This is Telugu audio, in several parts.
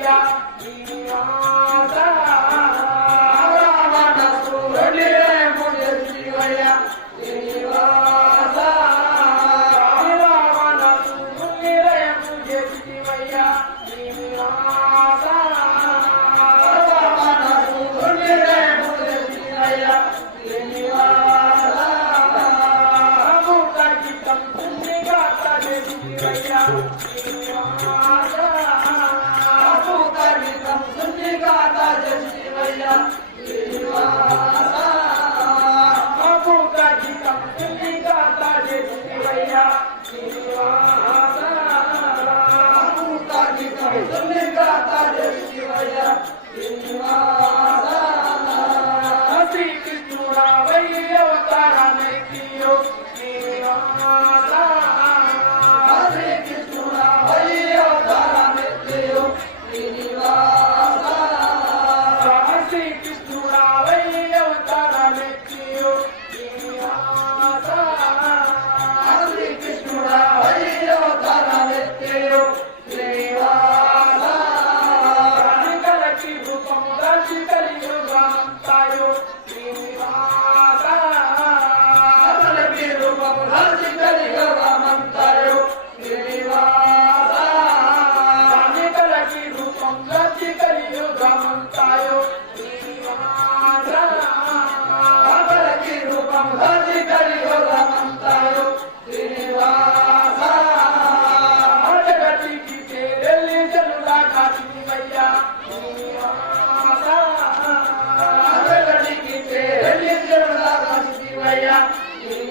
Hallelujah.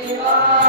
Yeah.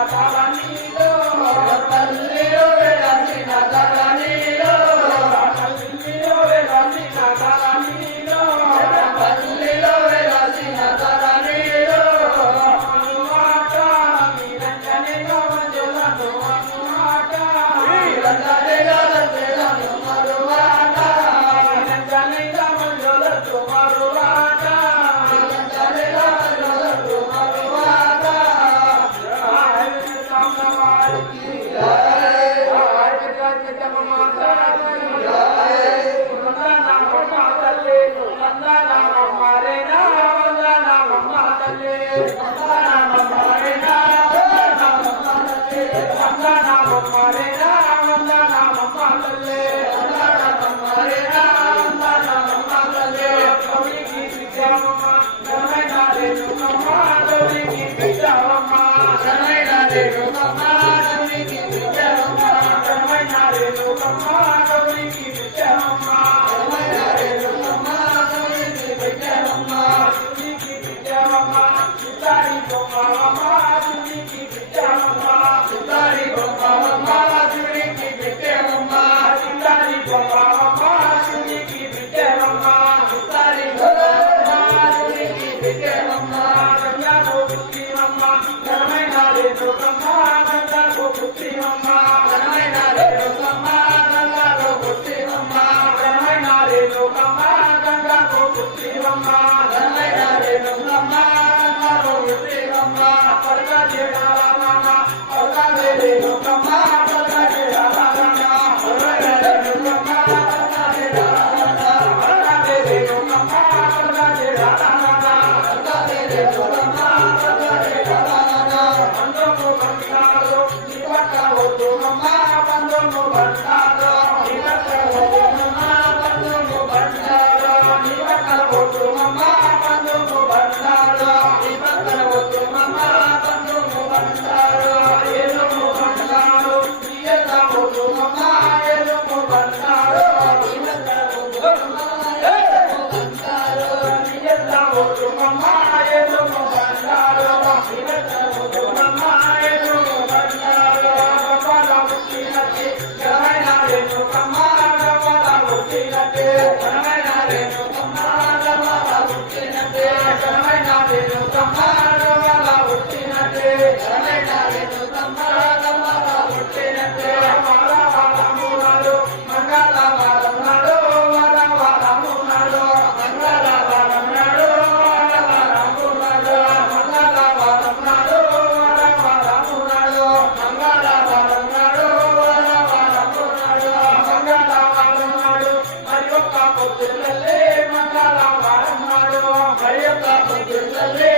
Obrigado. ఏదో బండారు Jerusalém.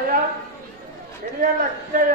రామయ్య పెరియాల కిట్టయ్య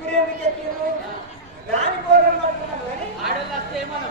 గురి ఎందుకు ఎక్కిండ్రు దానికోసం పడుతున్నాం కానీ ఆడోళ్ళు వస్తే ఏమన్నా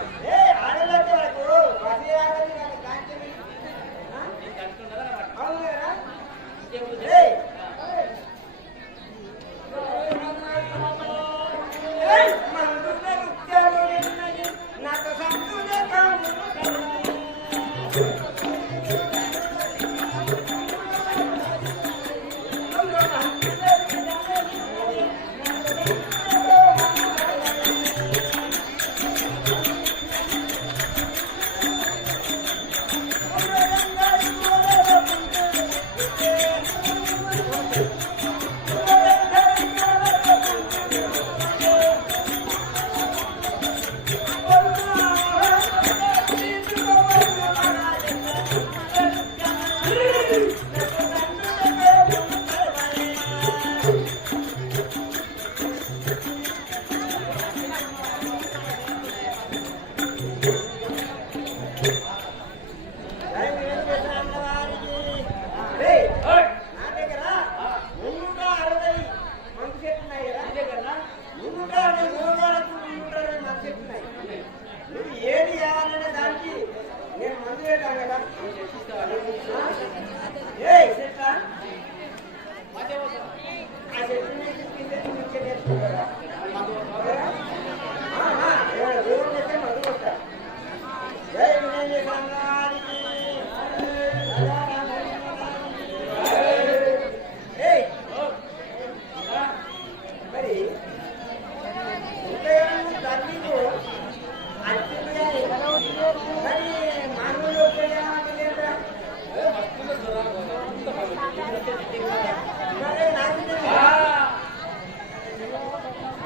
Gracias.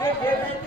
Thank you.